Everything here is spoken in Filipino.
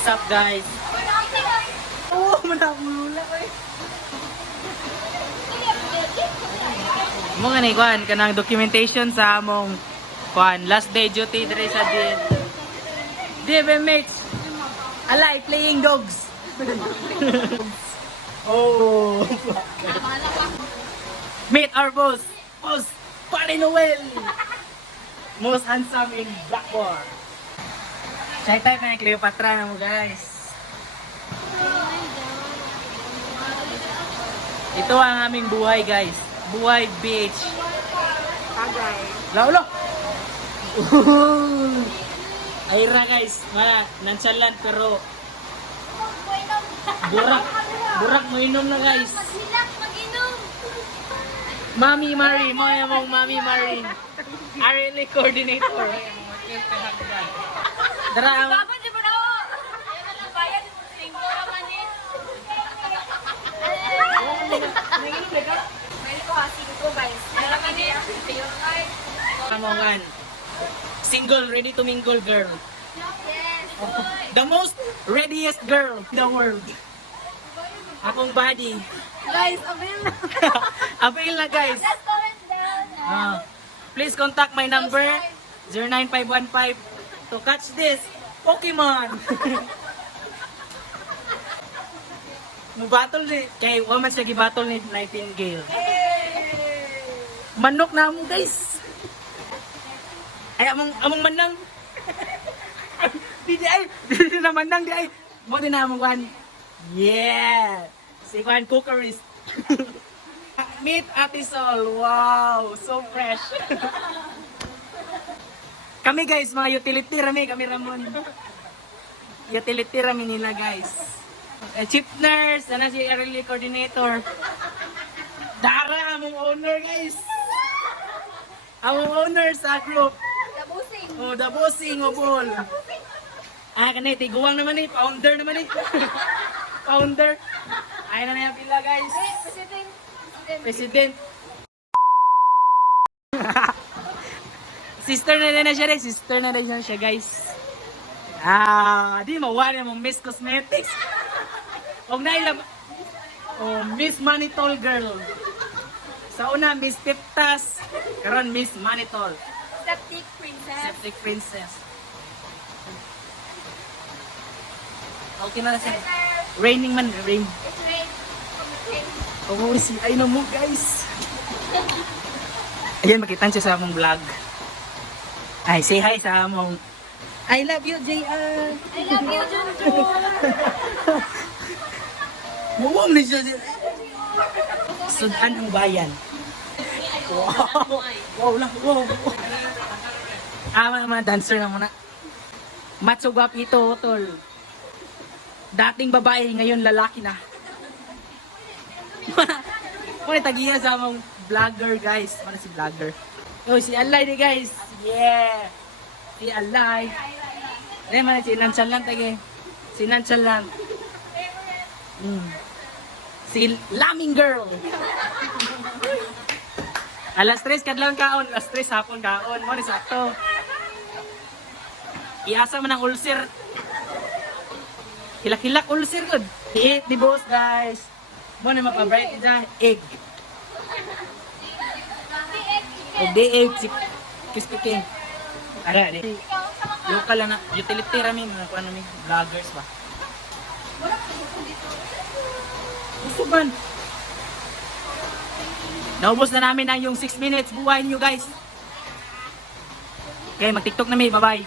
What's up guys? Oh, manamula ko eh. Mo nga ni kuan kanang documentation sa among kuan last day duty diri sa DBMX. Alay playing dogs. Oh. Meet our boss. Boss Pare Noel. Most handsome in Blackboard. Shy type na yung Cleopatra na mo guys. Ito ang aming buhay guys. Buhay beach. Tagay. Laulo! Ayra guys. Wala. Nonchalant pero burak mo inom na guys. Mami Marie. Mo yung Mami Marie. RLA coordinator. Dara ang Kamongan. Single, ready to mingle girl. The most readiest girl in the world. Akong body. Guys, avail na. Avail na guys. Please contact my number 09515 to catch this Pokemon. Mubattle ni kay waman siya gibattle ni Nightingale. Manok na mo guys. Ay among manang. Di na manang di ay. Mo din na among kwan. Yeah. Si kwan cookeries. Meet Ate Sol. Wow, so fresh. Kami guys, mga utility rami, kami Ramon. Utility rami nila guys. Chief nurse, sana si RLA coordinator. Dara, among owner guys. Among owner sa group. Oh, the bossing of all. Kanay, tiguang naman eh, founder naman eh. Founder. Ayun na yung pila guys. President. Sister na rin na siya rin. Sister na rin siya guys. Di mawari mong Miss Cosmetics. Huwag na ilang. Oh, Miss Manitol girl. Sa una, Miss Tiptas. Karon Miss Manitol. Septic princess. Septic princess. Okay na siya. Raining man. Rain. It's rain. Oh, si ay na mo guys. Ayan, makita siya sa among vlog. Ay, say hi sa among I love you, JR. I love you, Junjun. Mawang na siya. Sudan ang bayan. Wow. Wow lang. Wow. Mga dancer na muna. Macho guapito, tol. Dating babae, ngayon lalaki na. Muna tagiya sa among vlogger guys. Mana si vlogger? Oh, si Alay ni guys. Yeah. Si Alay. Eh, mana si Nonchalant tagi. Si Nonchalant. Si Laming Girl. Alas 3 kadlawon kaon, alas 3 hapon kaon. Mo ni sakto. Iasa man ang ulcer. Hilak-hilak ulcer gud. I-eat the boss guys. Mo ni mapa-bright ida egg. Og di egg si crispy king. Ara di. Local lang na utility ramin ano ni vloggers ba. Usuban. Naubos na namin ang yung 6 minutes buhay niyo guys. Okay, mag-TikTok na mi. Bye-bye.